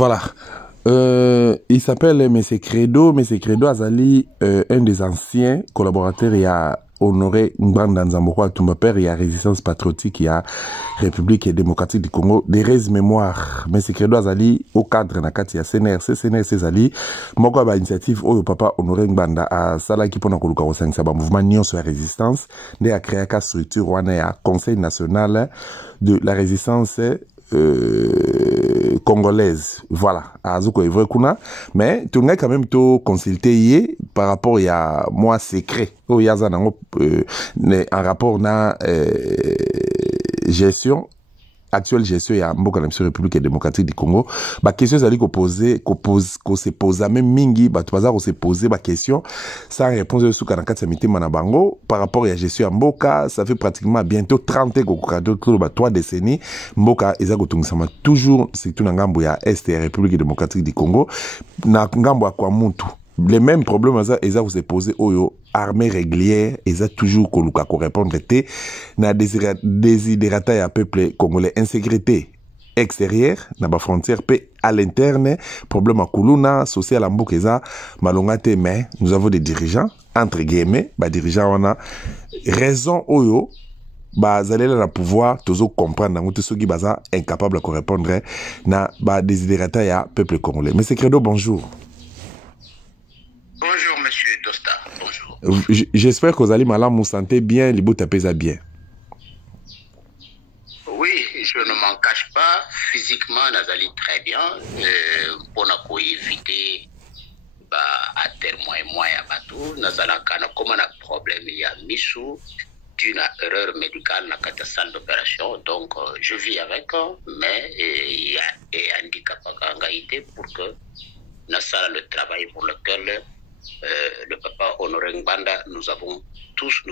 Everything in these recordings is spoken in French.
Voilà. Il s'appelle M. Credo. M. Credo Azali, un des anciens collaborateurs. Il y a Honoré Ngbanda Nzamboko Atumba Père, il y a Résistance Patriotique, il y a République démocratique du Congo, des rêves mémoire. M. Credo Azali, au cadre nakati ya CNRC Azali, moko ba initiative oyo papa Honoré Ngbanda a sala ki pona koluka ko sangisa ba mouvement Nion sur la résistance, de a créé ka structure wana ya Conseil national de la résistance congolaise. Voilà. Azuko est vrai kuna. Mais, tu n'as quand même tout consulté par rapport à moi secret. Il y a un rapport na gestion actuelle gestion ya mboka na République démocratique du Congo. Ba question zali ko se pose même mingi ba to baza ko se poser ba question sans réponse sur kana kati miti mana bango par rapport à gestion ya mboka. Ça fait pratiquement bientôt 30 ans ko ba 3 décennies mboka eza ko tungisama toujours surtout na ngambo ya est ya République démocratique du Congo na ngambo ya kwa muntu. Les mêmes problèmes, ils ont se posé aux armées régulières, ils ont toujours qu'on répondre na désidérata ya peuple congolais, insécurité extérieure, na ba frontière, paix à l'interne, problème à Kuluna, social à Mbokeza, malongate, mais nous avons des dirigeants, entre guillemets, bah dirigeants on a raison oyo, bah zalé la pouvoir, toujours comprendre, na mutu soki baza incapable à répondre na ba désidérata ya peuple congolais. Mais c'est Credo, bonjour. Bonjour, monsieur Dosta. Bonjour. J'espère que vous allez mal, vous sentez bien, les bouts tapés bien. Oui, je ne m'en cache pas. Physiquement, nous allons très bien. Pour éviter à terme et moi à bateau, nous allons comme un problème, il y a Michou d'une erreur médicale dans la salle d'opération. Donc, je vis avec, mais il y a un handicap à Ngaïté pour que nous allons le travail pour lequel le papa Honoré Ngbanda, nous avons tous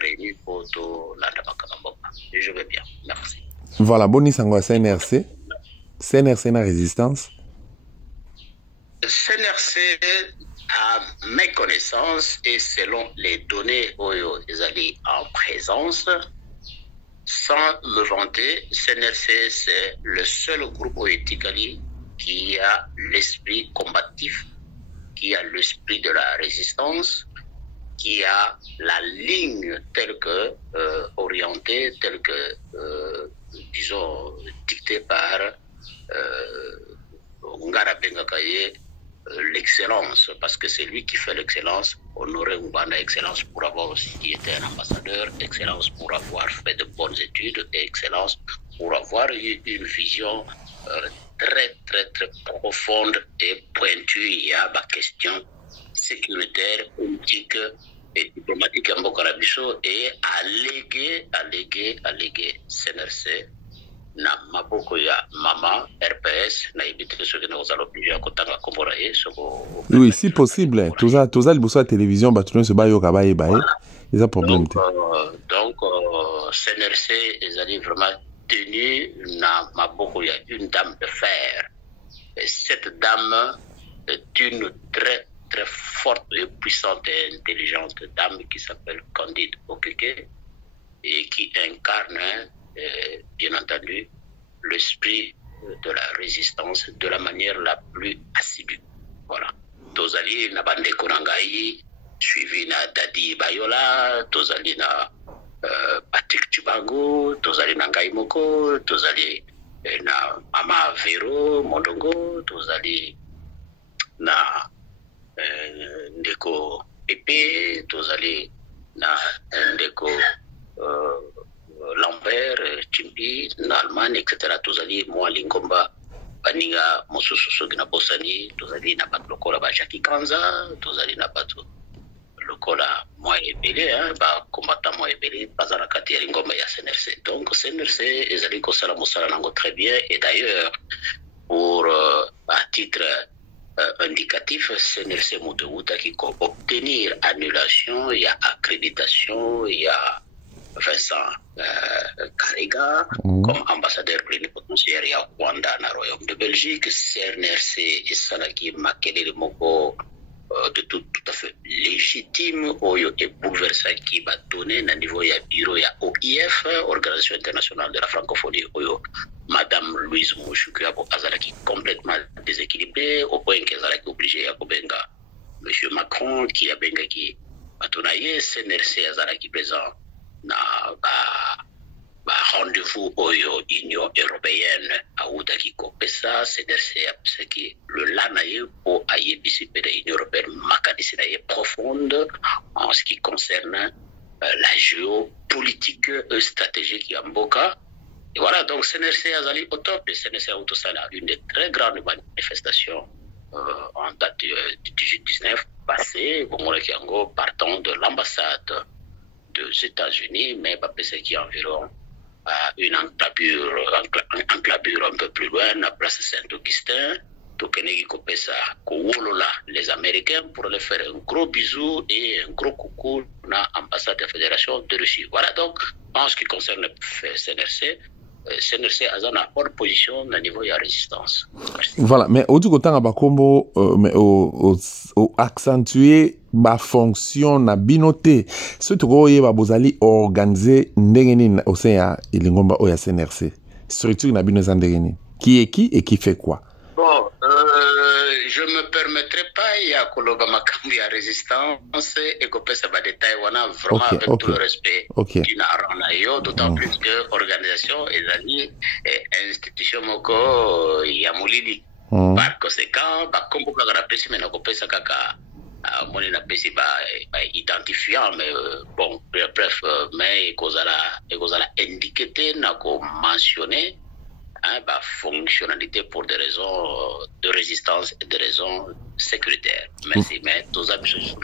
réunis pour tout l'Andabakaramboka. Et je vais bien. Merci. Voilà, Boni Sango CNRC. CNRC na résistance. CNRC, à mes connaissances et selon les données en présence, sans me vanter, CNRC c'est le seul groupe au Etikali qui a l'esprit combatif, qui a l'esprit de la résistance, qui a la ligne telle que orientée, telle que, disons, dictée par Ngara Bengakaye, l'excellence, parce que c'est lui qui fait l'excellence. Honoré Ngbanda, excellence pour avoir aussi été un ambassadeur, excellence pour avoir fait de bonnes études, et excellence pour avoir eu une vision très profonde et pointue. Il y a ma question sécuritaire, politique et diplomatique à Mbokarabiso et allégué CNRC na maboko ya mama RPS na ibitike soki na kozala obligé akotanga kombora ye soko. Oui, si possible. Toza liboso ya télévision batuno se bayoka bayeba eza problème te. Donc CNRC ezali vraiment tenu na maboko ya une dame de fer. Et cette dame est une très forte et puissante et intelligente dame qui s'appelle Candide Okeke et qui incarne bien entendu l'esprit de la résistance de la manière la plus assidue. Voilà. Tozali na bande konangai suivi na Dadi Bayola, tozali na Patrick Chibango, tozali na Ngai Moko, tozali na Mama Vero Mondongo, tozali na Ndeko Pepe, tozali na Ndeko Lambert, Chimpi, na Allemagne, etc. Tozali Mwa Lingomba, Baninga, Mosusu Sogi na Bosani, tozali na Batu Lokola Bajaki Kanza, tozali na Batu Lokola Mwa Ebele, combattant Mwa Ebele, Bazara Kati Lingomba ya CNRC. Donc CNRC, ezali Kosala Mosala Nango très bien, et d'ailleurs, pour à titre indicatif, CNRC Moutouta qui peut obtenir annulation, il y a accréditation, il y a Vincent Karega comme ambassadeur plénipotentiaire à Rwanda, dans le Royaume de Belgique. CNRC et Salaki Makele Moko de tout à fait légitime et bouleversant qui va donner à niveau du bureau ya OIF, Organisation internationale de la francophonie, Madame Louise Mouchouki Azalaki complètement déséquilibrée, au point qu'elle est obligée à Kobenga. Monsieur Macron, qui a benga qui a tourné, CNRC Azalaki présent dans rendez-vous au Union européenne à Oudaki Kopesa, CNRC a qui le lanaye pour aïe BCP de l'Union européenne, Makadisinaye profonde en ce qui concerne la géopolitique stratégique Yamboka. Et voilà, donc CNRC Azali au top, le CNRC a autosala une des très grandes manifestations en date du 18-19 passé, au partant de l'ambassade des États-Unis, mais c'est qui est environ une enclavure un peu plus loin, à place Saint-Augustin, les Américains pour leur faire un gros bisou et un gros coucou dans l'ambassade de la Fédération de Russie. Voilà donc, en ce qui concerne le CNRC, CNRC a une bonne position au niveau de la résistance. Merci. Voilà, mais au côté de Bakombo, accentuer la fonction na binoté. Ce que vous avez organisé au sein de CNRC. Structure na binoté qui est qui et qui fait quoi? Bon, je ne me permettrai pas, il y a la résistance et que ça va détailler vraiment avec tout le respect du Naran, d'autant plus que l'organisation est institution il y a Moulili. Par conséquent, comme vous l'avez rappelé, mais ça identifiant, mais bon, bref, mais qu'on a indiqué, mentionné. Fonctionnalité pour des raisons de résistance et des raisons sécuritaires. Merci, mais tous les choses sont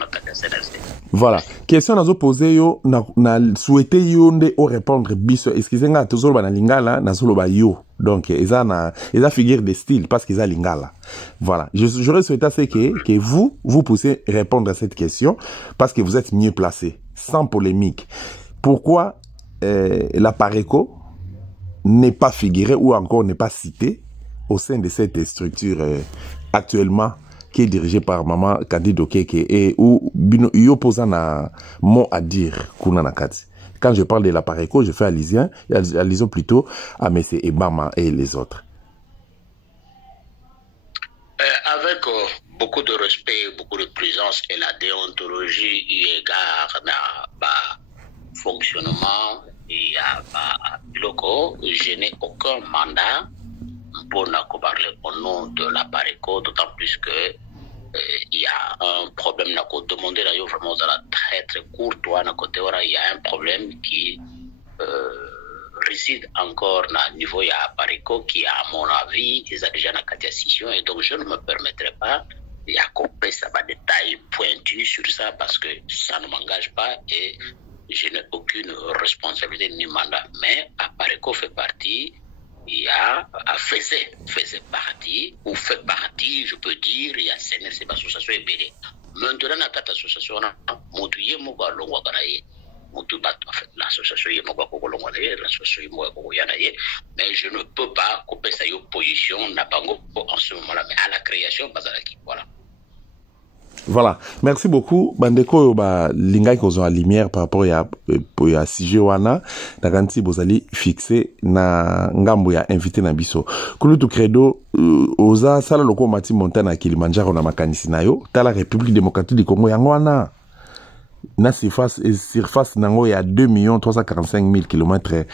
voilà. Question à poser yo na souhaité yo nde o répondre biso. Excusez-moi, toujours ba na lingala na solo ba yo. Donc eza figure de style parce qu'ils a lingala. Voilà. J'aurais souhaité que vous puissiez répondre à cette question parce que vous êtes mieux placé, sans polémique. Pourquoi la Pareco n'est pas figuré ou encore n'est pas cité au sein de cette structure actuellement qui est dirigée par Maman Candido Keke et où il y a un mot à dire. Quand je parle de la Pareco, je fais allusion plutôt à M. Ebama et les autres. Avec beaucoup de respect, beaucoup de présence et la déontologie eu égard à fonctionnement et à Biloko, je n'ai aucun mandat pour parler au nom de la Pareco, d'autant plus que il y a un problème à demander vraiment très très court, il y a un problème qui réside encore au niveau de la Pareco qui à mon avis ils ont déjà une décision et donc je ne me permettrai pas il y a compris ça va détail pointu sur ça parce que ça ne m'engage pas et je n'ai aucune responsabilité ni mandat. Mais à Pareco fait partie, il y a faisait partie, ou fait partie, je peux dire, il y a CNRC, l'association est belle. Maintenant, dans cette association, l'association mais je ne peux pas couper sa opposition en ce moment-là. Mais à la création, voilà. Voilà, merci beaucoup. Bandeko ba lingai kozo a lumière par rapport à sujet wana na kanti bozali fixé na ngambo ya invité na biso. Kulutu credo oza sala loko mati montana Kilimanjaro na makanisi na yo, ta la République démocratique du Congo yango wana. Na surface nango ya 2 345 000 km,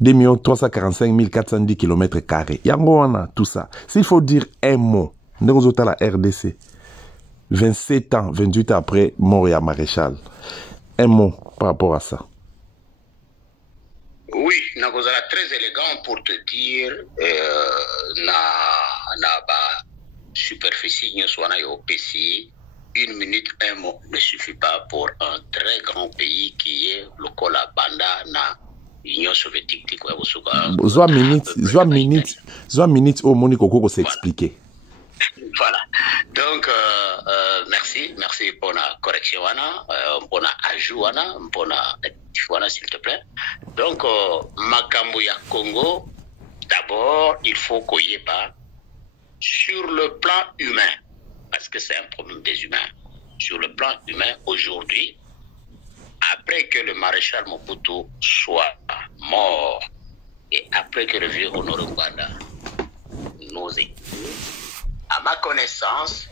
2 345 410 km carrés. Yango wana tout ça. S'il faut dire un mot, ndeko zota la RDC. 27 ans, 28 ans après Montréal Maréchal. Un mot par rapport à ça. Oui, Nakozala très élégant pour te dire superficie au PC, 1 minute, un mot ne suffit pas pour un très grand pays qui est le Kolabanda na l'Union soviétique. Zoa minute au Monico Koko s'expliquer. Voilà. Donc, merci pour la correction, pour l'ajout, pour la s'il te plaît. Donc, Makambuya Congo, d'abord, il faut qu'on y ait pas sur le plan humain, parce que c'est un problème des humains. Sur le plan humain, aujourd'hui, après que le maréchal Mobutu soit mort, et après que le vieux Honoré Ngwanda nous ait. À ma connaissance,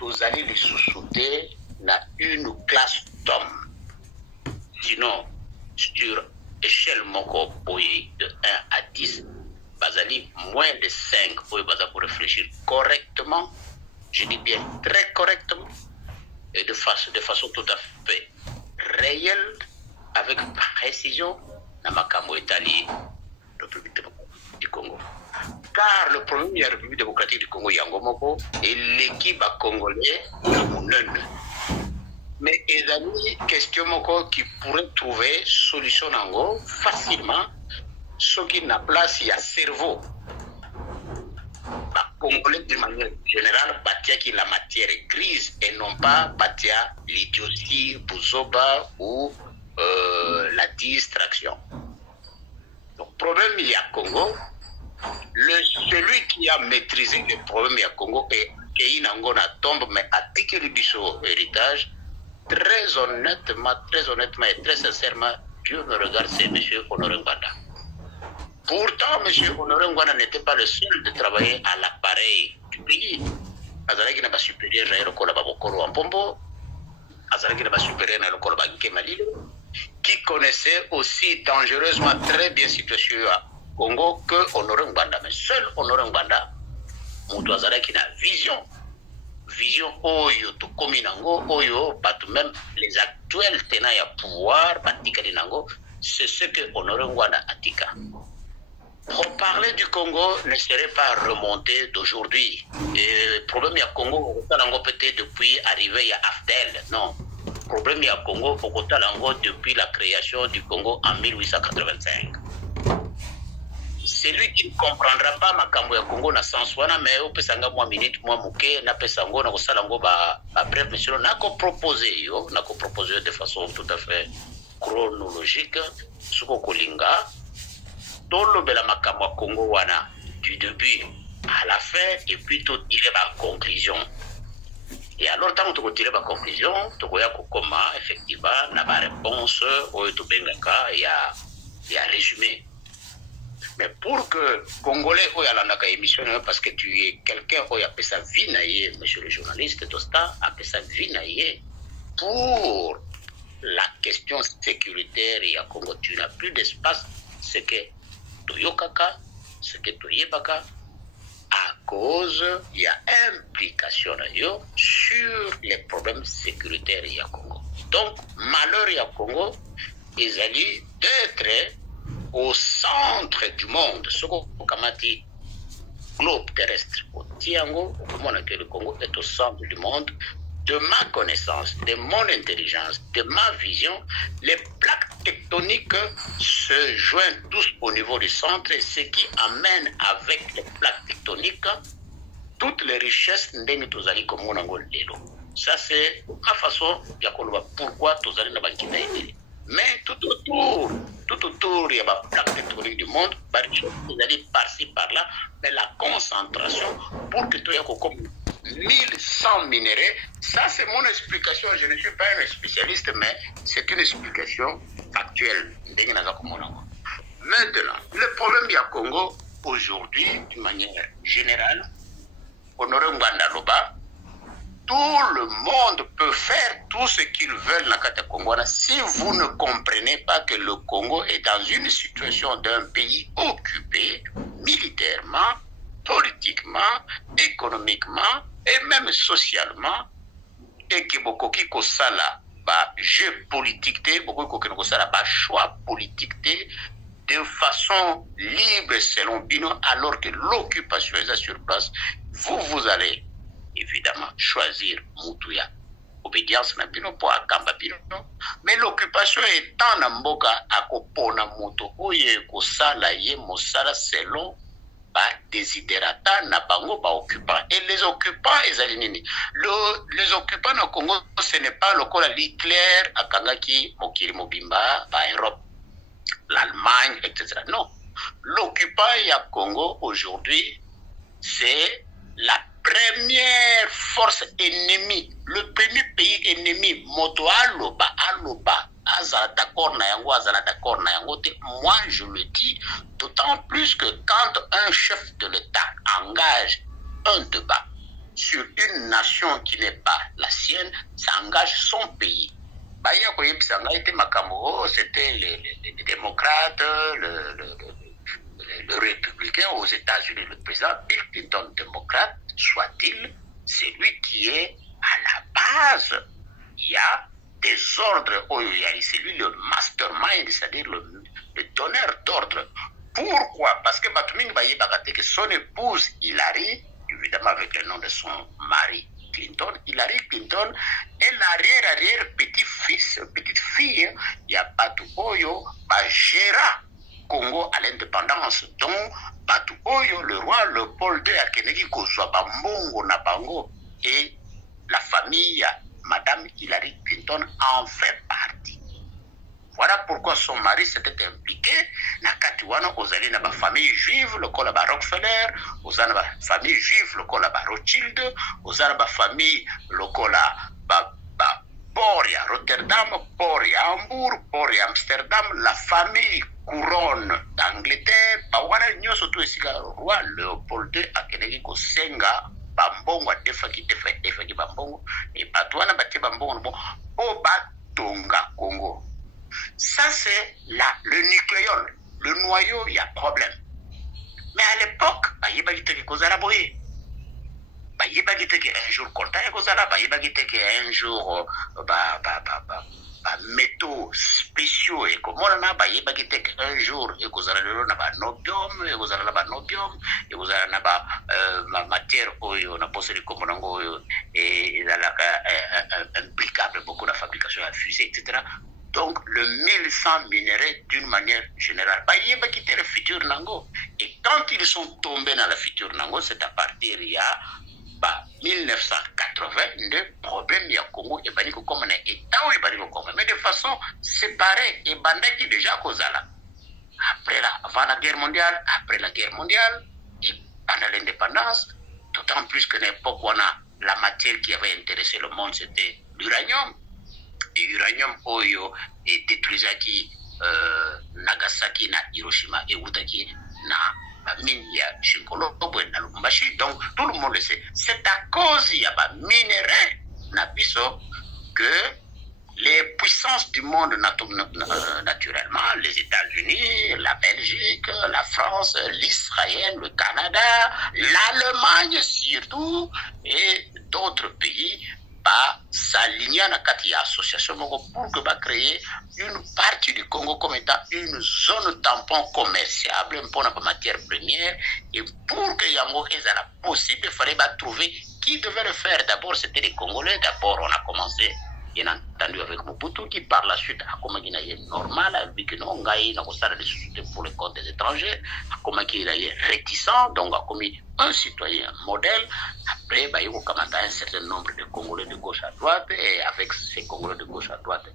nous allons les sous-sauter dans une classe d'hommes. Sinon, sur échelle moko boye de 1 à 10, bazali moins de 5 pour réfléchir correctement, je dis bien très correctement, et de façon tout à fait réelle, avec précision, dans ma camo Italie, République démocratique du Congo. Car le problème de la République démocratique du Congo, Yangomoko, et l'équipe congolais, mais il y a une question qui pourrait trouver solution facilement, ce qui n'a place, il y a cerveau. Congolais d'une manière générale, Batia qui la matière est grise et non pas Batia l'idiotie, Bouzoba ou la distraction. Donc, problème il y a Congo. Celui qui a maîtrisé le problème il y a Congo et qui n'a tombe, mais a tiqué le bichot héritage, très honnêtement et très sincèrement, Dieu me regarde, c'est M. Honoré Ngwanda. Pourtant, M. Honoré Ngwanda n'était pas le seul de travailler à l'appareil du pays. Azalaki n'a pas supérieur à l'école Babokoro en Pombo, Azalaki n'a pas supérieur à l'école Bakemalilo, qui connaissait aussi dangereusement très bien situation à Congo que Honoré Ngwanda. Mais seul Honoré Ngwanda, Moutou Azalaki n'a vision oyo to kominango oyo batu même les actuels tenants à pouvoir batika dinango, c'est ce que Honoré Ngwanda atika. Pour parler du Congo ne serait pas remonté d'aujourd'hui. Le problème il y a Congo peut-être depuis arrivé à Afdel, non. Le problème il y a Congo depuis la création du Congo en 1885. Celui qui ne comprendra pas makambo ya Congo na sens wana mais au pesanga moi minute moi muke na pesango na kosala ngo ba bref monsieur na ko proposer de façon tout à fait chronologique suko kolinga tolo bela makambo ya Congo wana du début à la fin et puis tout tirer ba conclusion. Et alors tant que tu tirer ba conclusion to koya ko koma effectivement na ba réponse au to bengaka il y a résumé. Mais pour que Congolais oy alandaka émission parce que tu es quelqu'un oy appelle ça vie naie, monsieur le journaliste Tosta appelle ça vie naie pour la question sécuritaire et à Congo tu n'as plus d'espace, c'est que Toyokaka, c'est que Toyebaka à cause il y a implication sur les problèmes sécuritaires et à Congo. Donc malheur et à Congo ils allaient d'être au centre du monde, ce qu'on dit globe terrestre. Au Tiango, que le Congo est au centre du monde, de ma connaissance, de mon intelligence, de ma vision, les plaques tectoniques se joignent tous au niveau du centre, ce qui amène avec les plaques tectoniques toutes les richesses de comme ça c'est ma façon de dire pourquoi tous allez dans le mais tout autour, il y a la plaque tectonique du monde, vous allez par-ci, par-là, mais la concentration, pour que tu aies comme 1100 minéraux, ça c'est mon explication, je ne suis pas un spécialiste, mais c'est une explication factuelle. Maintenant, le problème du Congo, aujourd'hui, d'une manière générale, Honoré Ngwanda Loba, tout le monde peut faire tout ce qu'ils veulent dans le Congo. Si vous ne comprenez pas que le Congo est dans une situation d'un pays occupé militairement, politiquement, économiquement et même socialement, et que beaucoup qui kosala ba jeu politique, beaucoup qui kosala ba choix politique de façon libre selon Bino, alors que l'occupation est sur place, vous allez évidemment choisir Moutouya. Obédience na bino pour akamba bino. Mais l'occupation étant na mboka akopona moto oye kosala ye mosala selon ba desiderata na bango ba occupants. Et les occupants ezalinini. Les occupants na Congo ce n'est pas le cas Hitler akangaki mokili mobimba ba Europe, l'Allemagne, etc. Non. L'occupant ya Congo aujourd'hui c'est la première force ennemie, le premier pays ennemi, Moto Aloba, azala d'accord na yango, azala d'accord na yango te. Moi, je le dis, d'autant plus que quand un chef de l'État engage un débat sur une nation qui n'est pas la sienne, ça engage son pays. C'était les démocrates, le républicain aux États-Unis, le président Bill Clinton, démocrate, soit-il, c'est lui qui est à la base. Il y a des ordres, c'est lui le mastermind, c'est-à-dire le donneur d'ordre. Pourquoi? Parce que que son épouse Hillary, évidemment avec le nom de son mari Clinton, Hillary Clinton est l'arrière petit-fils, petite-fille, il y a Batu Oyo, gérera Congo à l'indépendance, dont Batu Oyo, le roi Léopold II Akenegi Kozwa Bambongo na Bango, et la famille Madame Hillary Clinton en fait partie. Voilà pourquoi son mari s'était impliqué na Katiwana ozali na ba famille juive le kola ba Rockefeller, ozana ba famille juive le kola ba Rothschild, ozana ba famille le kola ba Port ya Rotterdam, Port ya Hambourg, Port ya Amsterdam, la famille couronne d'Angleterre, ba wana nyoso to esika roi Léopold II akeneki ko senga bambongo defaki bambongo et batwana batie bambongo bon o batonga Congo. Ça, c'est le nucléole, le noyau, il y a problème. Mais à l'époque, il y a un jour coltan, un jour métaux spéciaux et comme on a un jour et vous avez nobium et vous avez nobium et vous avez matière oyo na possédé comme on et implicable beaucoup de fabrication à fusée, etc. Donc, le 1100 minéraux, d'une manière générale, ils vont quitter le futur Nango. Et quand ils sont tombés dans le futur Nango, c'est à partir il y a 1980, le problème il y a Congo et Baniko comme un État ou Baniko comme mais de façon séparée et Bandaki déjà Kozala. Avant la guerre mondiale, après la guerre mondiale et pendant l'indépendance, d'autant plus que l'époque où on a la matière qui avait intéressé le monde, c'était l'uranium. Et l'uranium oyo et détruisaki Nagasaki na Hiroshima et utaki na mine ya Shinkolobo na Lubumbashi. Donc tout le monde le sait. C'est à cause y a pas minerai na biso que les puissances du monde naturellement, les États-Unis, la Belgique, la France, l'Israël, le Canada, l'Allemagne surtout et d'autres pays s'aligner à la association pour que créer une partie du Congo comme étant une zone tampon commerciable pour la matière première et pour que Yango ait la possible, il fallait trouver qui devait le faire. D'abord, c'était les Congolais. D'abord, on a commencé, bien entendu, avec Mobutu qui par la suite a commencé normal, vu que non, on a des sociétés pour le compte des étrangers, a commencé réticent, donc a commis un citoyen modèle. Après, il y a un certain nombre de Congolais de gauche à droite, et avec ces Congolais de gauche à droite,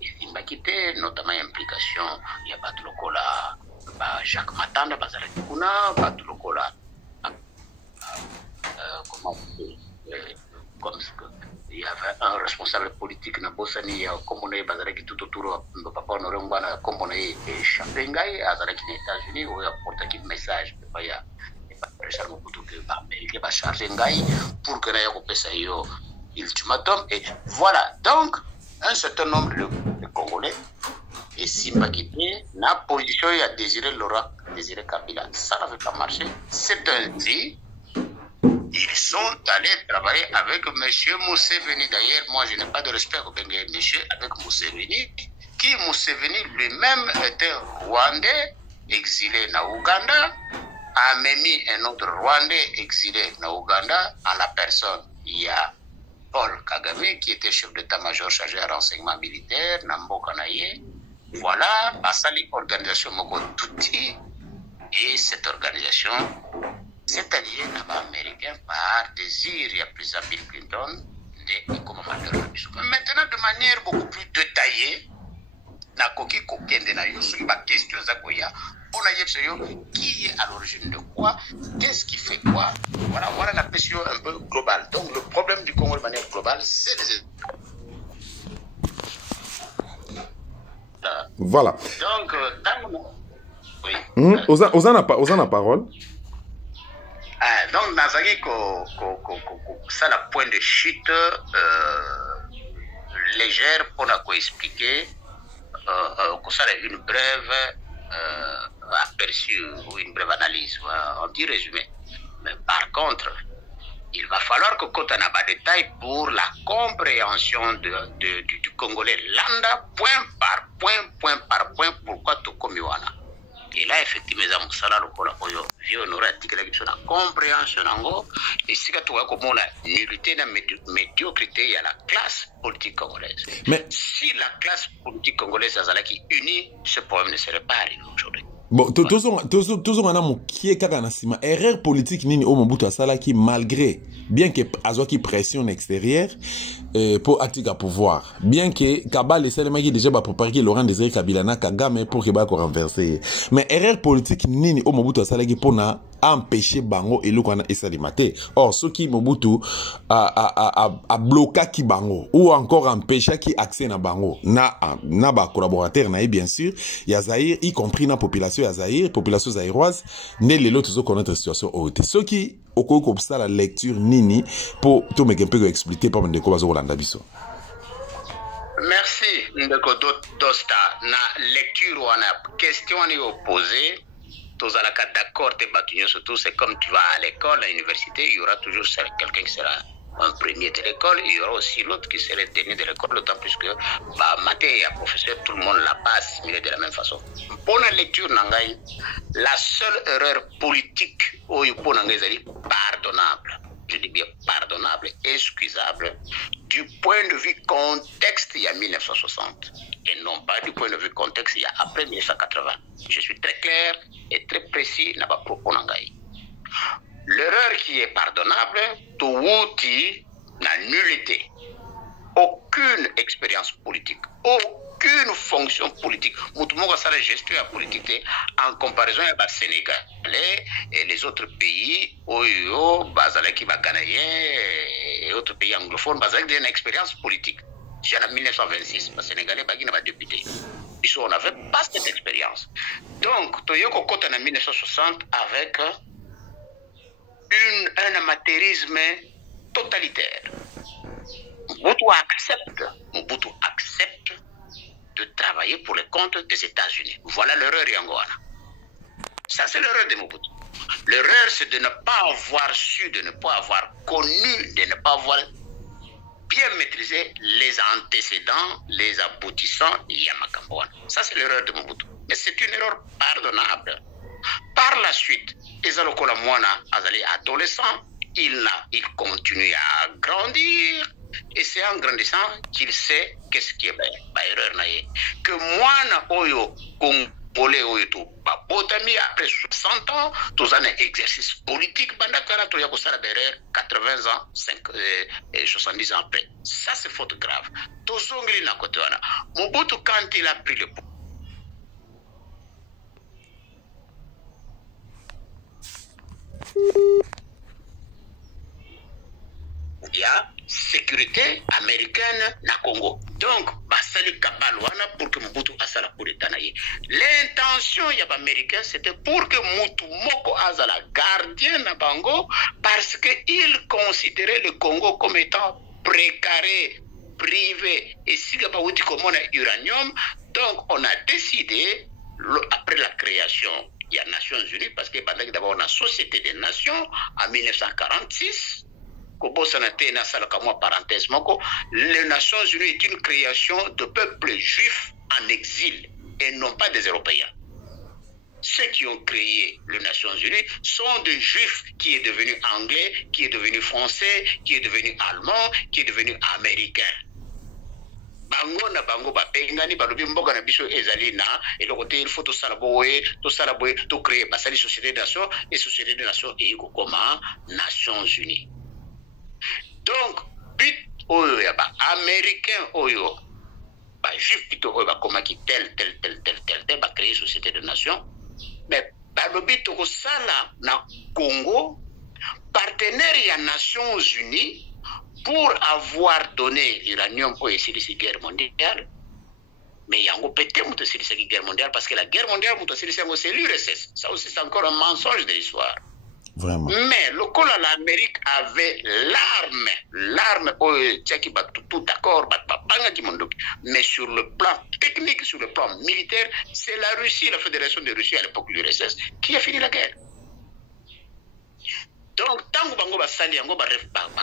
il m'a quitté, notamment implication, il y a pas de locola, Jacques Matanda, Bazara Kuna, pas de locola, comme il y avait un responsable politique na Bossani, comme on est Bazara qui tout autour, papa Norengwana, comme on est Chapengai, Azara qui est aux États-Unis, où il y a porté un message, il y a pour que ultimatum et voilà donc un certain nombre de Congolais et sympathisés la position a désiré Laurent désiré Kabila, ça n'avait pas marché. C'est ainsi ils sont allés travailler avec monsieur Museveni. D'ailleurs moi je n'ai pas de respect pour monsieur avec Museveni qui Museveni lui-même était rwandais exilé na Ouganda, a même mis un autre Rwandais exilé na Ouganda en la personne. Il y a Paul Kagame qui était chef d'état-major chargé à renseignement militaire, Namboka Naye. Voilà, Asali organisation Moko Tuti. Et cette organisation s'est alliée là-bas américain par désir, il y a plus à Bill Clinton, comme maintenant de manière beaucoup plus détaillée, na koki kokende na yo sur ma question zakoya. On a qui est à l'origine de quoi, qu'est-ce qui fait quoi. Voilà la question un peu globale. Donc le problème du Congo de manière globale, c'est les... Voilà. Donc, oui. Osan a parole. Donc, Nazaki, ça la point de chute légère pour expliquer que ça une brève aperçu ou une brève analyse, on dit résumé. Mais par contre, il va falloir que quand on a des détails pour la compréhension du Congolais lambda, point par point, pourquoi tout comme Yoana. Et là, effectivement, ça m'a dit que nous avons la compréhension et si tu vois comment la nullité, la médiocrité, il y a la classe politique congolaise. Mais si la classe politique congolaise est unie, ce problème ne serait pas arrivé aujourd'hui. Bon, toujours on a mon qui est kakanasima erreur politique nini au Mobutu asala qui malgré bien que azo qui pression extérieure pour attirer pouvoir bien que Kabal et Selema qui déjà va préparer Laurent Désiré Kabila na Kagame pour que ba ko renverser mais erreur politique nini au Mobutu asala qui pour na empêcher bango et le qu'on essaie de mater. Or ce qui Mobutu a bloqué qui bango ou encore empêcher qui accès na bango na ba collaborateur na bien sûr ya Zaïre y compris na population ya Zaïre population zaïroise né les autres ont connaître situation haute ce qui au cours comme ça la lecture nini pour tout me peu expliquer par de quoi Rolanda biso. Merci ndeko Dosta na lecture ou na question ni opposée. Tous à la carte d'accord, surtout c'est comme tu vas à l'école, à l'université, il y aura toujours quelqu'un qui sera un premier de l'école, il y aura aussi l'autre qui sera le dernier de l'école, d'autant plus que mathé et professeur, tout le monde l'a pas assimilé de la même façon. Pour la lecture, la seule erreur politique pardonnable, je dis bien pardonnable, excusable, du point de vue contexte, il y a 1960. Et non pas du point de vue contexte, il y a après 1980. Je suis très clair et très précis dans ma propos. L'erreur qui est pardonnable, Touti n'a nullité. Aucune expérience politique, aucune fonction politique. Moutoumouga ça la gestion politique en comparaison avec le Sénégalais et les autres pays, Oyo, Bazalek qui va gagner et autres pays anglophones, Bazalek a une expérience politique. J'ai en 1926, le Sénégalais n'a pas député. On n'avait pas cette expérience. Donc, Toyoko Kota en 1960 avec un amateurisme totalitaire. Mobutu accepte de travailler pour le compte des États-Unis. Voilà l'erreur Yangoana. Ça, c'est l'erreur de Mobutu. L'erreur, c'est de ne pas avoir su, de ne pas avoir connu, de ne pas avoir bien maîtrisé les antécédents, les aboutissants de Yamakamboana. Ça, c'est l'erreur de Mobutu. Mais c'est une erreur pardonnable. Par la suite, Ezalokola Mwana Azali adolescent, il continue à grandir et c'est en grandissant qu'il sait qu'est-ce qui est erreur. Que Mwana Oyo Congolais Oyo tout, Botami après 60 ans, tous un exercice politique, Bandakara Toya Kosala derrière 80 ans, 70 ans après. Ça c'est faute grave. Tozongli na kotewana. Mobutu quand il a pris le pouvoir. Il y a sécurité américaine na Congo. Donc, basali kabalwana pour que Mobutu asala coup d'état naïe. L'intention y a américain c'était pour que Mobutu moko azala gardien na bango parce que il considérait le Congo comme étant précaré, privé et si gaba wuti comme on a uranium. Donc, on a décidé après la création il y a Nations Unies parce que d'abord on a Société des Nations en 1946. Les Nations Unies est une création de peuples juifs en exil et non pas des Européens. Ceux qui ont créé les Nations Unies sont des juifs qui est devenu anglais, qui est devenu français, qui est devenu allemand, qui est devenu américain. Bango na bango ba pengani ba lobi mboka na biso ezali na et le côté il faut tout ça tout créer parce que société des nations et société des nations et comment Nations Unies. Donc but oyo ya ba américain oyo ba juif plutôt oyo ba comment qui tel ba créer société des nations mais ba lobi to ko sala na Congo partenaire ya Nations Unies pour avoir donné l'uranium pour essayer de cette guerre mondiale, Mais yango pété muto c'est la guerre mondiale parce que la guerre mondiale muto c'est l'URSS. Ça aussi c'est encore un mensonge de l'histoire. Vraiment. Mais le col à l'Amérique avait l'arme tout d'accord, mais sur le plan technique, sur le plan militaire, c'est la Russie, la Fédération de Russie à l'époque de l'URSS, qui a fini la guerre. Donc, tant que Bango Basali Yango va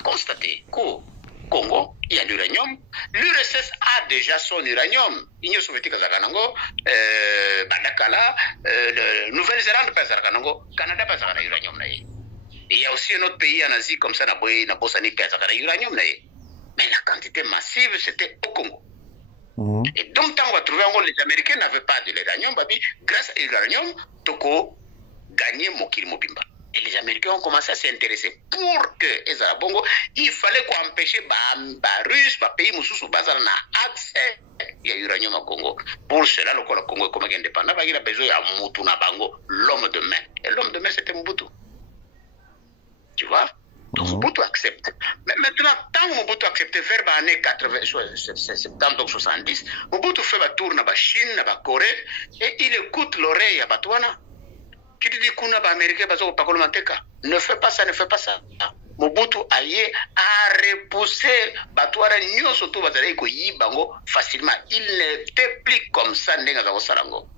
constater qu'au Congo, il y a l'uranium. L'URSS a déjà son uranium. L'Union soviétique a Zaganango, Bandakala, Nouvelle-Zélande pas Zaganango, Canada pas Zaganango uranium. Et il y a aussi un autre pays en Asie comme ça, Nabosani pas Zaganango uranium. Mais la quantité massive, c'était au Congo. Et donc, tant qu'on va trouver les Américains n'avaient pas de l'uranium, grâce à l'uranium, Toko gagnait Mokil Mobimba. Et les Américains ont commencé à s'intéresser. Pour que Ezra Bongo, il fallait qu'on empêche les Russes, les pays Moussous, accès à l'uranium au Congo. Pour cela, le Congo est comme indépendant, il a besoin de Moutou Nabango, l'homme de main. Et l'homme de main, c'était Mobutu. Tu vois? Donc Mobutu accepte. Mais maintenant, tant que Mobutu accepte, vers les années 80, 70, 70, Mobutu fait un tour dans la Chine, dans la Corée, et il écoute l'oreille à Batouana. Tu te dis qu'on a américain ne fais pas ça, ne fais pas ça. Mobutu a repoussé Batouara Nyo Soto Bazare ko yibango facilement. Il n'était plus comme ça Nengazago Sarango.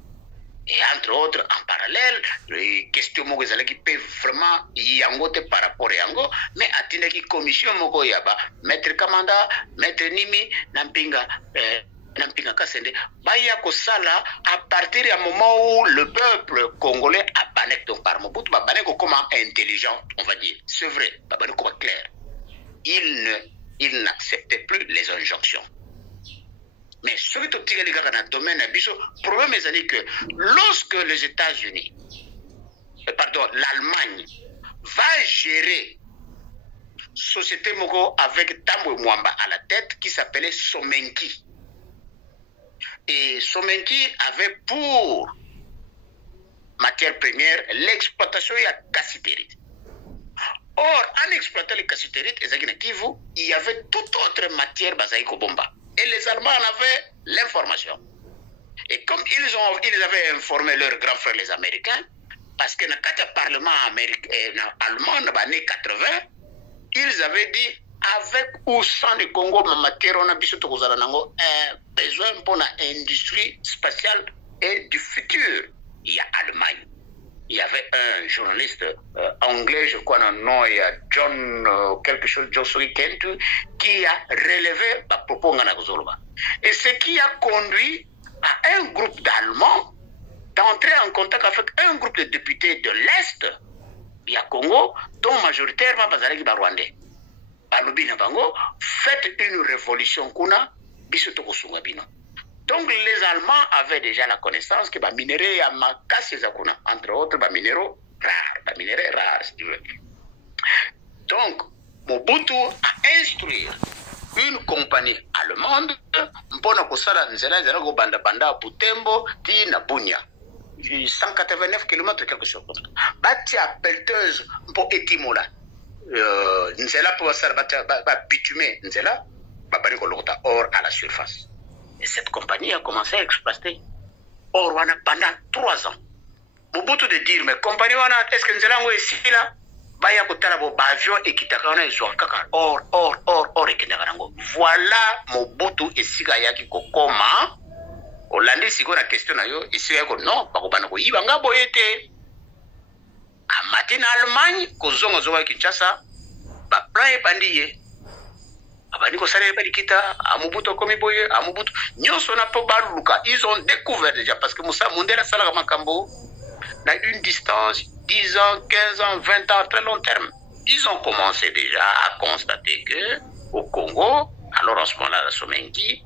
Et entre autres, en parallèle, les questions qui peuvent vraiment y angoter par rapport à Yango, mais à qui commission Mogo Yaba, Maître Kamanda, Maître Nimi, Nampinga. Nampinga Kasende, Baya Kosala, à partir du moment où le peuple congolais a banné, donc par Mobutu, banné comment intelligent, on va dire, c'est vrai, banné comment clair. Il n'acceptait plus les injonctions. Mais ce qui est le cas dans le domaine, le problème est que lorsque les États-Unis, pardon, l'Allemagne va gérer Société Mogo avec Tambo Mwamba à la tête qui s'appelait Somenki. Et Somenki avait pour matière première l'exploitation de la cassitérite. Or, en exploitant les cassitérites, il y avait toute autre matière basée au bomba. Et les Allemands en avaient l'information. Et comme ils avaient informé leurs grands frères les Américains, parce que dans le Parlement allemand, dans les années 80, ils avaient dit avec ou sans le Congo, ma matière, on a besoin pour l'industrie spatiale et du futur. Il y a Allemagne. Il y avait un journaliste anglais, je crois, un nom, il y a John, quelque chose, Joshua Kent, qui a relevé ma propos. Et ce qui a conduit à un groupe d'Allemands d'entrer en contact avec un groupe de députés de l'Est, il y a Congo, dont majoritairement Bazalaki Barwandais. Faites une révolution kuna donc les Allemands avaient déjà la connaissance que les minéraux y a makasi zakuna entre autres les minéraux rares si tu veux. Donc Mobutu a instruit une compagnie allemande mpona kosala nzela ko banda banda Butembo ti na Bunia 189 km quelque chose comme ça bati a pelleteuse pour Etimola Nzela pour ça bitumer Nzela babani ko lokota or à la surface. Et cette compagnie a commencé à exploiter or pendant 3 ans. Mobutu de dire mais compagnie est-ce que Nzela ngo ici là baya ko tala bo avion et kitakana izwa kaka or et kindarango. Voilà Mobutu esika yaki kokoma Hollande siko na question na yo esika yako non bakobana ko yibanga boyete Amatina Allemagne, Kozongo Zoa Kinshasa, Baprae Bandiye. Abaniko Sare Badikita, Amubuto Komiboye, Amubuto. Nyosona Pobaluka, ils ont découvert déjà, parce que Moussa Mundela Salaga Makambo, dans une distance, 10 ans, 15 ans, 20 ans, très long terme. Ils ont commencé déjà à constater que, au Congo, alors en ce moment-là, la Somenki,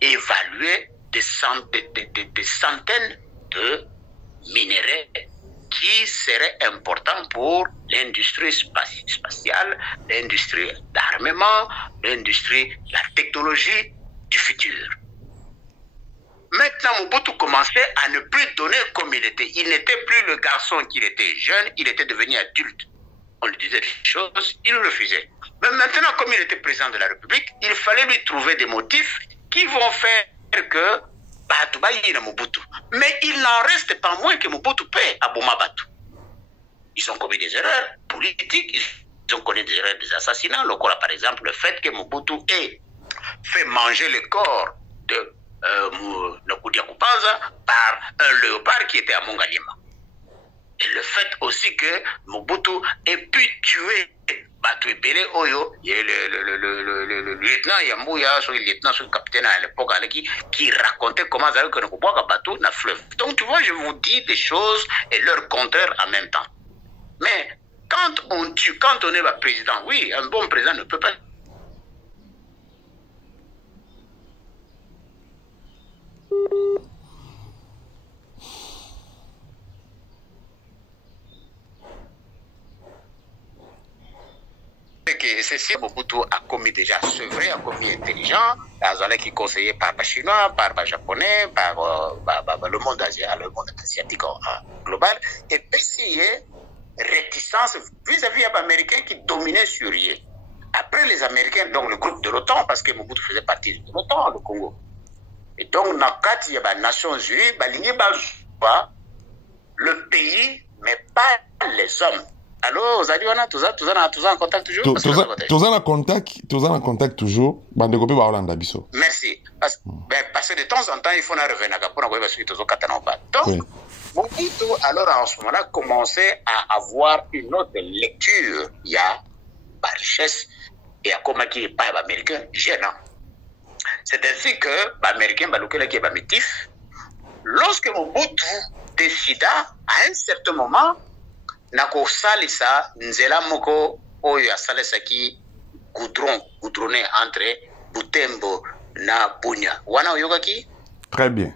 évaluait des centaines de minéraux qui serait important pour l'industrie spatiale, l'industrie d'armement, l'industrie, la technologie du futur. Maintenant, Mobutu commençait à ne plus donner comme il était. Il n'était plus le garçon qu'il était jeune, il était devenu adulte. On lui disait des choses, il refusait. Mais maintenant, comme il était président de la République, il fallait lui trouver des motifs qui vont faire que Batu bayi na Mobutu. Mais il n'en reste pas moins que Mobutu paie à Bouma Batu. Ils ont commis des erreurs politiques, ils ont commis des erreurs des assassinats. Le corps, par exemple, le fait que Mobutu ait fait manger le corps de Koudia Kupanza par un léopard qui était à Mongalima. Et le fait aussi que Mobutu ait pu tuer Batu Ebele Oyo, le lieutenant Yambouya, le lieutenant, le capitaine à l'époque, qui racontait comment ça que nous Batu na fleuve. Donc tu vois, je vous dis des choses et leur contraire en même temps. Mais quand on tue, quand on est président, oui, un bon président ne peut pas. C'est si Mobutu a commis déjà, c'est vrai, a commis intelligent, qui conseillé par les Chinois, par les Japonais, par le monde asiatique global, et puis réticence vis-à-vis des Américains qui dominaient sur eux. Après les Américains, donc le groupe de l'OTAN, parce que Mobutu faisait partie de l'OTAN, le Congo. Et donc, dans le cadre des Nations Unies, le pays, mais pas les hommes. Alors, vous avez tous en contact toujours? Tous en contact toujours. Merci. Parce que de temps en temps, il faut revenir pour voir si tous Donc, Mobutu, alors en ce moment-là, commençait à avoir une autre lecture. Il y a la richesse et à comment qui n'est pas américain gênant. C'est ainsi que l'américain, qui est métif, lorsque Mobutu décida, à un certain moment, nako salisa nzela moko oyo asalisa ki goudronné entre Butembo na Bunia. Wana oyoka ki? Très bien.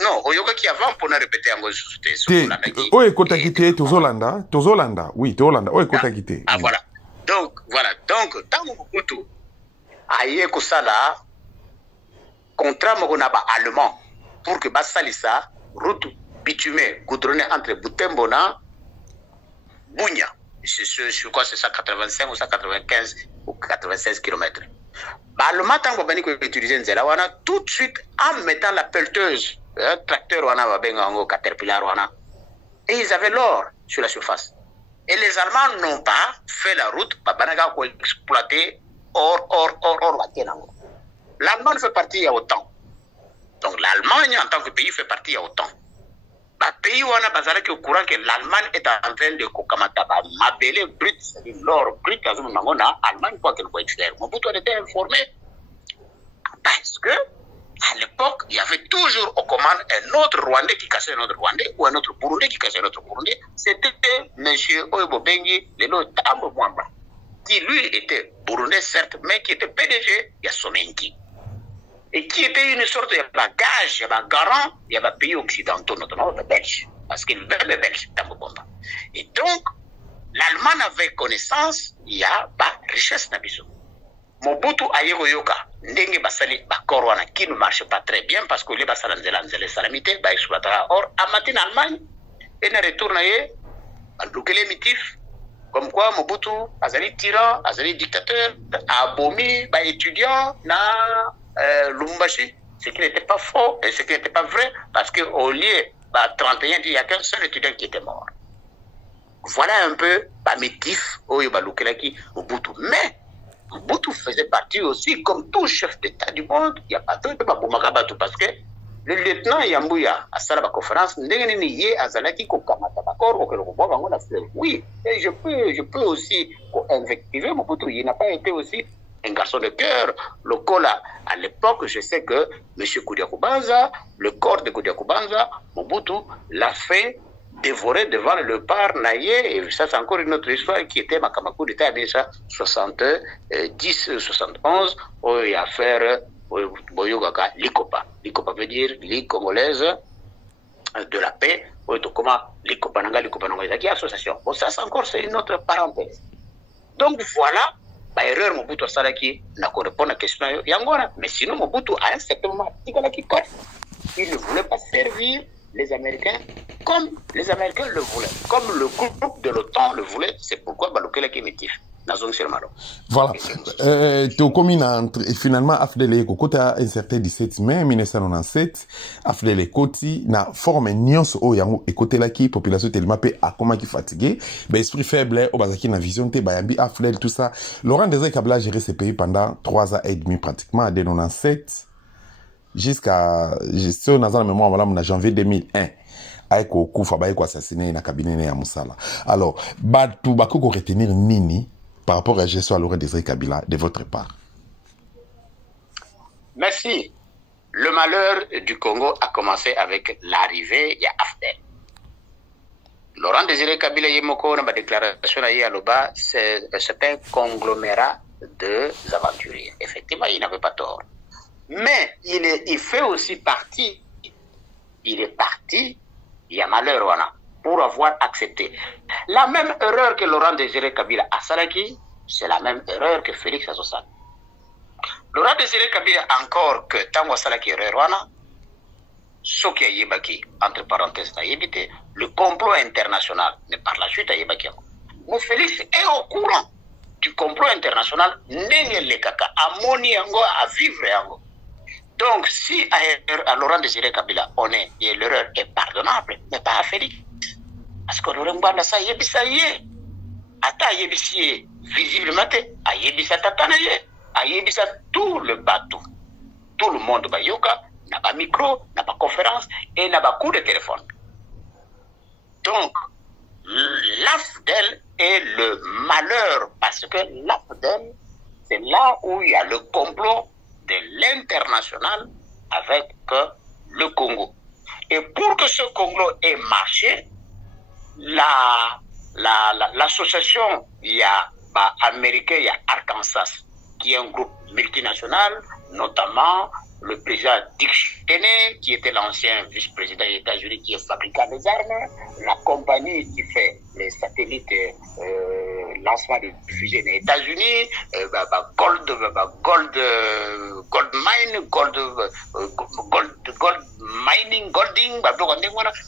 Non, oyoka ki avant pour répéter en gauche. Oye kota kité tozolanda. Oui, tozolanda. Oye kota kité. Ah voilà. Donc tant Mobutu aye ko sala contrat moko na ba allemand pour que ba salisa route bitumé goudronné entre Butembo na Bunia. Je crois que c'est 185 ou 195 ou 96 km. Le matin, on va utiliser Nzela wana tout de suite en mettant la pelleteuse, tracteur wana va benga Caterpillar wana. Et ils avaient l'or sur la surface. Et les Allemands n'ont pas fait la route pour exploiter or. L'Allemagne fait partie à autant. Donc l'Allemagne en tant que pays fait partie à autant. Le pays où on a au courant que l'Allemagne est en train de kokamata mabele brut, c'est-à-dire l'or brut, l'Allemagne quoi qu'elle peut extraire. Mobutu était informé parce que à l'époque, il y avait toujours aux commandes un autre Rwandais qui cassait un autre Rwandais ou un autre Burundais qui cassait un autre Burundais. C'était M. Oyobobengi Lelo Tambo Mwamba, qui lui était Burundais certes, mais qui était PDG Yasomenki. Et qui était une sorte de bagage, de garant, il y avait pays occidentaux, notamment les Belges, parce qu'ils veulent les Belges, et donc, l'Allemagne avait connaissance, il y a une richesse nabiso. Mobutu ayegoyoka, ndenge basali bakorwana qui ne marche pas très bien parce que les basalanzela nzele salamité, ba exploitera or, amatin Allemagne, et ne retourne à l'oukele mitif, comme quoi Mobutu, azali tyran, azali dictateur, abomi, ba étudiant, na Lumbashi, ce qui n'était pas faux et ce qui n'était pas vrai, parce qu'au lieu de 31, il n'y a qu'un seul étudiant qui était mort. Voilà un peu Bamitif, Oyobalukelaki, Mobutu. Mais Mobutu faisait partie aussi, comme tout chef d'État du monde, il n'y a pas de Baboumakabatu, parce que le lieutenant Yambouya, à la conférence, oui, et je peux aussi invectiver Mobutu, il n'a pas été aussi un garçon de cœur. Le Kola, à l'époque, je sais que M. Koudia Kubanza, le corps de Koudia Kubanza, Mobutu, l'a fait dévorer devant le léopard naillé, et ça c'est encore une autre histoire qui était Makamakou d'État à 1970, 71, où il y a affaire Boyogaka, Likopa. Likopa veut dire Ligue congolaise de la paix, où il y a comment Likopa Nanga, qui est association. Bon, ça c'est encore une autre parenthèse. Donc voilà. Erreur Mobutu Salaki n'a pas répondu à la question Yangona. Mais sinon, Mobutu, à un certain moment, il ne voulait pas servir les Américains comme les Américains le voulaient, comme le groupe de l'OTAN le voulait. C'est pourquoi Balokela qui est métif. Voilà. Tu communes entre et finalement Afdele Koti a un certain 17 mai 1997 Afdele Koti na forme nyonso o yango et côté là qui population tellement pe a comment qui fatigué ben esprit faible au bazaki na vision te bayambi Afdele tout ça. Laurent Désiré Kabila a géré ce pays pendant 3 ans et demi pratiquement de 97 jusqu'à gestion dans la mémoire voilà en janvier 2001. Avec au coup Fabaye ko assassiné na cabinet ya Moussala. Alors batu bako ko retenir nini par rapport à la gestion à Laurent Désiré Kabila de votre part? Merci. Le malheur du Congo a commencé avec l'arrivée de Afdel. Laurent Désiré Kabila Yemoko, dans ma déclaration à Yaloba, c'est un conglomérat de aventuriers. Effectivement, il n'avait pas tort. Mais il fait aussi partie, il est parti, il y a malheur, voilà, pour avoir accepté. La même erreur que Laurent Désiré Kabila à Salaki, c'est la même erreur que Félix Azossan. Laurent Désiré Kabila encore que Tango Salaki Rwana, ce qui a yébaki, entre parenthèses, a évité, le complot international, mais par la suite a yébaki. Mais Félix est au courant du complot international, n'est le kaka, à moni yango, à vivre yango. Donc, si à Laurent Désiré Kabila, on est, et l'erreur est pardonnable, mais pas à Félix. Parce que Laurent Gbanda, ça yébisa yé. Ata yébisi visiblement, a yébisa tatanaye, a yébisa tout le bateau. Tout le monde, ba yoka, n'a pas micro, n'a pas conférence, et n'a pas coup de téléphone. Donc, l'Afdel est le malheur, parce que l'Afdel, c'est là où il y a le complot de l'international avec le Congo. Et pour que ce Congo ait marché, l'association, il y a américain, il y a Arkansas, qui est un groupe multinational, notamment le président Dick Cheney, qui était l'ancien vice-président des États-Unis, qui est fabricant des armes, la compagnie qui fait les satellites, lancement de fusées des États-Unis, Gold Mining, Golding,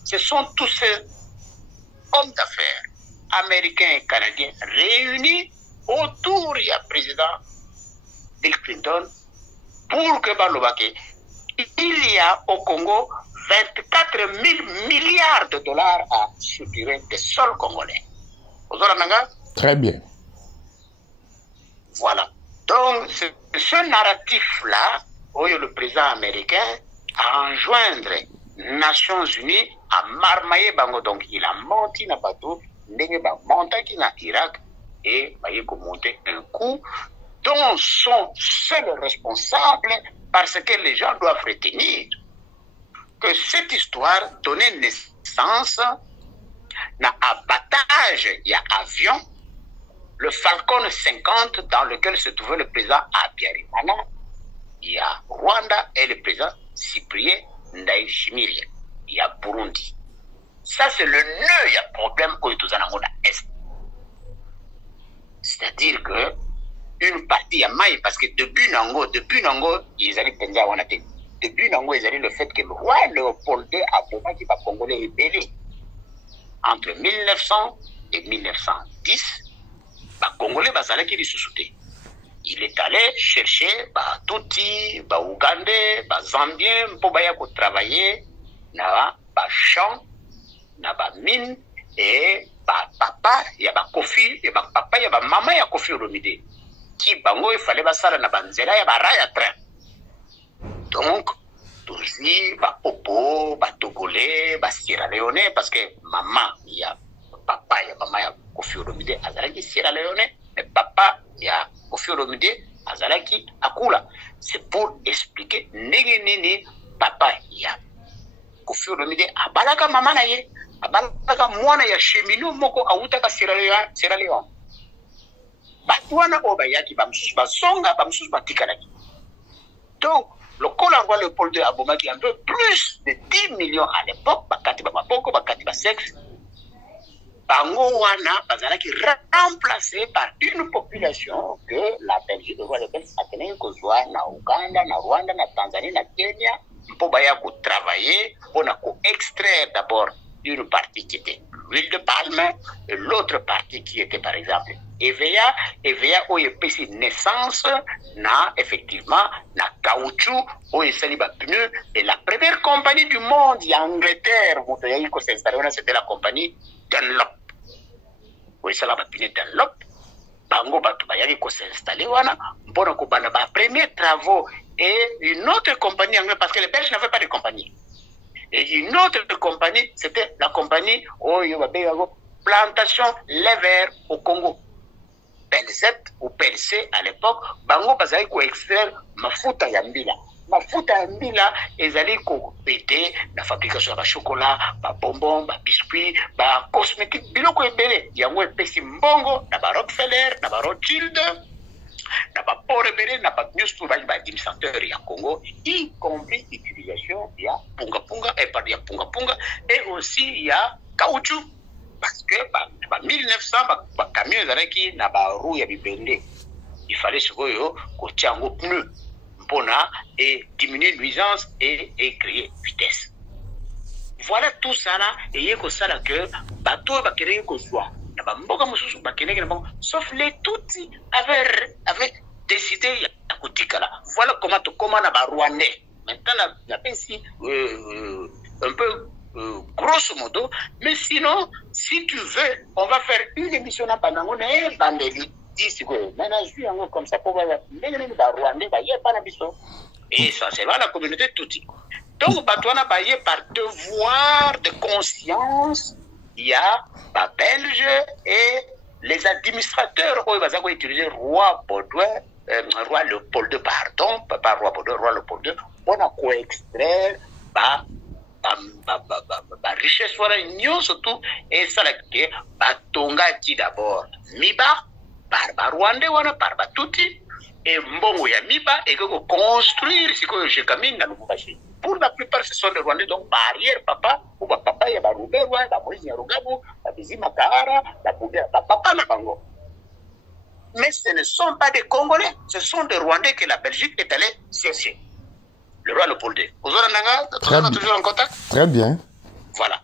ce sont tous ces hommes d'affaires américains et canadiens réunis autour du président Bill Clinton pour que il y a au Congo 24 000 milliards de dollars à structurer des sols congolais. Très bien. Voilà. Donc, ce narratif-là, où le président américain a enjoindre Nations Unies à marmailler Bango. Donc, il a menti na bateau, il a monté na Irak et il a monté un coup dont sont seuls responsables parce que les gens doivent retenir que cette histoire donnait naissance à abattage, il y a avion, le Falcon 50 dans lequel se trouvait le président Habyarimana, il y a Rwanda et le président Cyprien Ndayishimiye, il y a Burundi. Ça c'est le nœud, il y a problème au Est. C'est-à-dire que une partie à maille, parce que depuis Nango, ils allaient penser à Wanate. Depuis Nango, ils allaient le fait que le roi Léopold II a Boma qui va Congolais ébélé. Entre 1900 et 1910, les Congolais allaient qui les sous-souter. Il est allé chercher Tutsi, Ougandais, Zambiens pour travailler dans les champs, dans les mines, et papa, il y a Kofi, il y a papa, il y a maman, il y a Kofi Olomide. Qui bango il fallait basala na banzela ya baraya train. Donc tous Popo, Togolais, Sierra Leone parce que maman il y a papa il y a maman il y a Kofi Olomide azalaki Sierra Leone mais papa il y a Kofi Olomide azalaki Akula. C'est pour expliquer nini papa il y a Kofi Olomide abalaka maman na ye abalaka mwana ya cheminot moko awutaka Sierra Leone. Donc, le Colangwa Léopold II Aboma qui a un peu plus de 10 millions à l'époque, Bakati Bamaboko, Bakati Basex, Bango Wana, Bazana qui remplacé par une population que la Belgique de Guadeloupe a tenu que soit na Ouganda, na Rwanda, na Tanzanie, na Kenya, pour travailler, on a extraire d'abord une partie qui était l'huile de palme, et l'autre partie qui était par exemple EVA oyo epesi naissance na effectivement na caoutchouc oyo esali ba pneu et la première compagnie du monde ya Angleterre moto yaki ko s'installer wana c'était la compagnie Dunlop oyo esala ba pneu Dunlop bango bato bayaki ko s'installer wana mpona kobanda ba premiers travaux et une autre compagnie anglaise parce que les Belges n'avaient pas de compagnie et une autre compagnie c'était la compagnie oyo babengako Plantation Lait au Congo. PLZ ou PLC à l'époque, bango bazali ko extraire mafuta ya mbila. Mafuta ya mbila ezali ko pété la fabrication de chocolat, ba bonbon, ba biscuits, ba cosmétiques, biloko ebele. Yango epesi mbongo na ba Rockefeller, na ba Rothschild, na ba Paul Ebele, na ba nyusu ba administrateur ya Congo, y compris utilisation ya punga punga et aussi ya caoutchouc. Parce que en 1900, les camions qui na ba roue ya bibende. Il fallait sikoyo ko tiango pneu mpona et diminuer nuisance et créer vitesse. Voilà tout ça là et yeko sala que bateau ba kéré ko soir. Na ba mboka mususu ba kéré na bango sauf les tuti avaient décidé ya kotika là. Voilà comment na ba Rwandais. Maintenant na pensi un peu grosso modo, mais sinon, si tu veux, on va faire une émission à Banango, et comme ça, pour et ça, c'est là la communauté tout. Donc, Batouana Baye, par devoir de conscience, il y a les Belges et les administrateurs, où ils vont utiliser roi Baudouin, roi Léopold II, pardon, pas roi Baudouin, roi Léopold II, on a co-extraire, richesse voilà surtout et ça là que batonga qui d'abord miba par Rwandais wana par batuti et mbongo ya miba et que construire ce que je camine dans Lubumbashi pour la plupart ce sont des Rwandais donc barrière papa ou papa ya baruberwa ba Moïse Nyarugabu ba Bizima Kahara ba papa na bango mais ce ne sont pas des Congolais ce sont des Rwandais que la Belgique est allée chercher. Le roi Léopold II. Vous avez toujours en contact? Très bien. Voilà.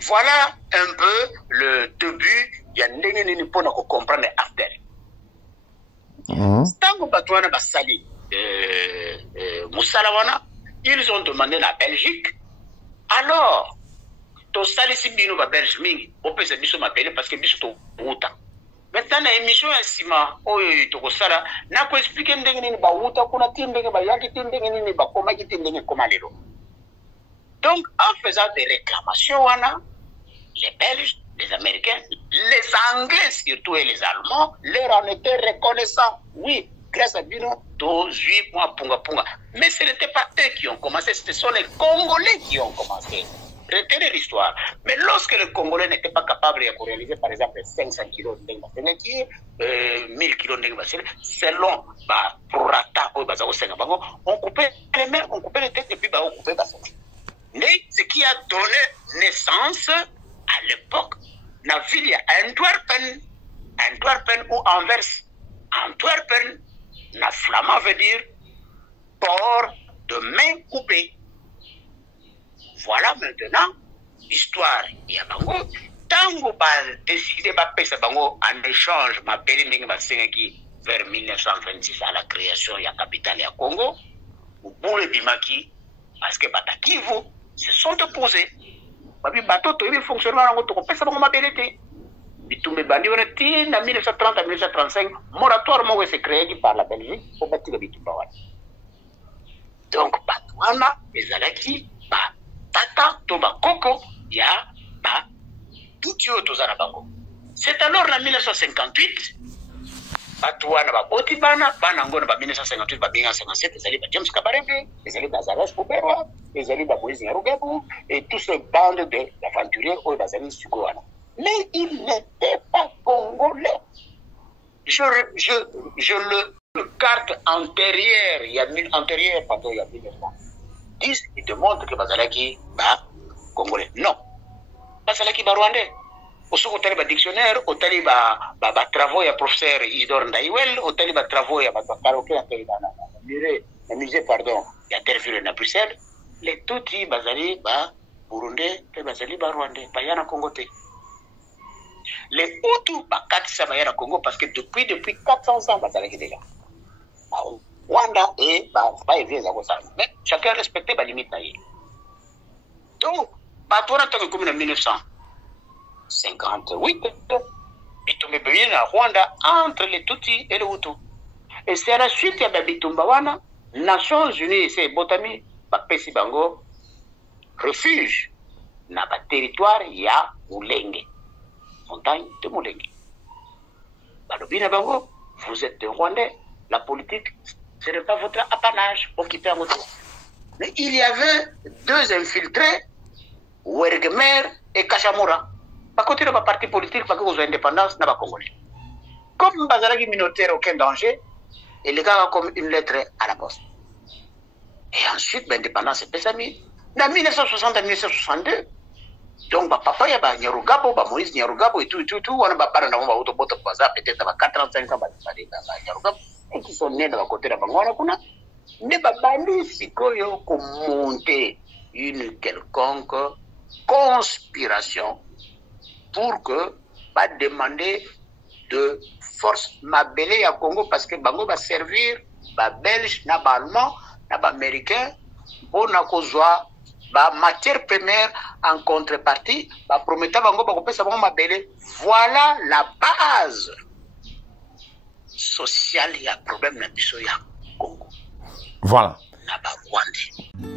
Voilà un peu le début. Il y a une pour comprendre Afdel. Tango Batouana Bassali, Moussalawana, ils ont demandé la Belgique. Alors, to sali si bino ba Belge mingi, on peut se biso m'appeler parce que biso to wuta. Maintenant na émission ya sima oyo tokosala na ko expliquer ndenge nini ba wuta kuna ti ndenge ba yaki ti ndenge nini ba koma ki ti ndenge koma lelo. Donc en faisant des réclamations wana les Belges, les Américains, les Anglais surtout et les Allemands leur en étaient reconnaissants. Oui, grâce à Bino, 8 mois punga. Mais ce n'était pas eux qui ont commencé, ce sont les Congolais qui ont commencé. Retenez l'histoire. Mais lorsque les Congolais n'étaient pas capables de réaliser, par exemple, 500 kilos de 1000 kilos de selon prorata, on coupait les mains, on coupait les têtes et puis on coupait les têtes. Mais ce qui a donné naissance à l'époque, la ville Antwerpen ou Anvers. Antwerpen, la flamand veut dire port de main coupée. Voilà maintenant l'histoire. Il y a bango. Tango ba décidé ba pesa bango en échange ma belle ndenge ba qui vers 1926 à la création de la capitale à Congo. Ou boule bimaki parce que batakivu se sont opposés. Babi bateau to il fonctionnement nango to pesa bango ma belle té. Bitumbe bandi wana ti na 1930 à 1935 moratoire mo s'est créé par la Belgique pour bâtir le bitumba wana. Donc batwana ezalaki ba tata toba koko ya ba tutio tozana bango. C'est alors en 1958 batwana ba boti bana ngona ba 1958 ba 1957 ezali ba James Kabarebe, ezali ba Zaras Kuberwa, ezali ba Moïse Nyarugabu et tous ces bandes d'aventuriers au bazali sukoana. Mais ils n'étaient pas congolais. Je le carte antérieure, il y a 1910, il te montre que Bazalaki ba congolais. Non. Bazalaki ba rwandais. Au second ba dictionnaire, au tali ba travaux ya professeur Isidore Ndaiwel, au tali ba travaux ya ba karaoké na musée pardon, ya Terville na Bruxelles, les tuti bazali ba burundais, pe bazali ba rwandais, ba yana Congo te. Les Hutus, ça va y au Congo parce que depuis 400 ans, ça va déjà. Rwanda et pas évident ça. Mais chacun respectait les limites. Donc, on a comme en 1958, Bitumba à Rwanda entre les Tutsis et les Hutus. Et c'est à la suite de Bitumba wana Nations Unies, c'est Botami, Bapesi Bango, refuge dans le territoire ya Mulenge, montagne de Mulenge. Balobina Bango, vous êtes des Rwandais, la politique, ce n'est pas votre apanage, occupé à votre. Mais il y avait deux infiltrés, Wergemer et Kachamura. Par côté de ma parti politique, parce que vous avez indépendance, n'a pas Congolais. Comme Bazaragi minoritaire, aucun danger, et les gars comme une lettre à la poste. Et ensuite, l'indépendance est pessamie. En 1960 à 1962, donc papa, il y a Nyarugabo, Moïse Nyarugabo et tout, on a pas parlé peut-être à 45 ans, Nyarugabo, et qui sont nés dans le côté de la Bangoana, mais Babani, c'est qu'on monter une quelconque conspiration pour que va demander de force mabélé à Congo parce que Bango va servir ba belge na ba allemand na ba américain pour na kozwa ba matière première en contrepartie ba promettant Bango ba kopesa Bango mabélé. Voilà la base sociale, il y a problème na biso ya Congo. Voilà. Na ba Rwanda.